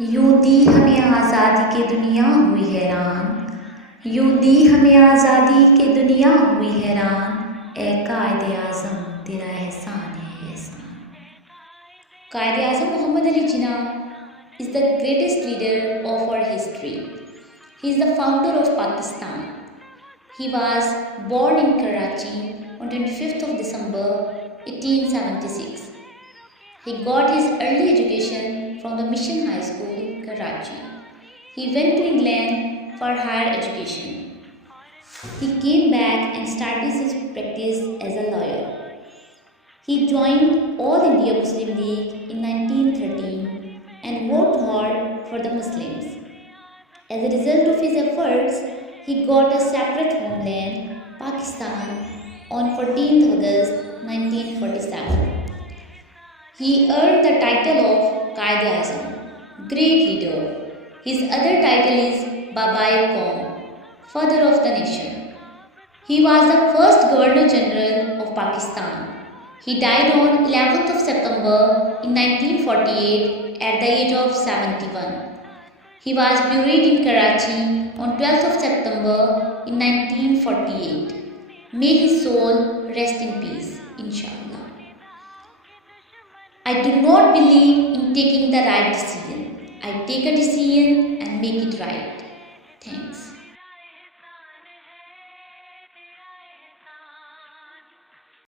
यूं दी हमें आज़ादी के दुनिया हुई हैरान। यूं दी हमें आज़ादी के दुनिया हुई हैरान। ए कायदे आज़म तेरा एहसान है एहसान। Quaid Azam Muhammad Ali Jinnah is the greatest leader of our history. He is the founder of Pakistan. He was born in Karachi on 25th of December 1876. He got his early education from the Mission High School, Karachi. He went to England for higher education. He came back and started his practice as a lawyer. He joined All India Muslim League in 1913 and worked hard for the Muslims. As a result of his efforts, he got a separate homeland, Pakistan, on 14th August 1947. He earned the title of Quaid Azam, Great Leader. His other title is Babai Qaum, Father of the Nation. He was the first Governor General of Pakistan. He died on 11th of September in 1948 at the age of 71. He was buried in Karachi on 12th of September in 1948. May his soul rest in peace, inshallah. I do not believe in taking the right decision. I take a decision and make it right.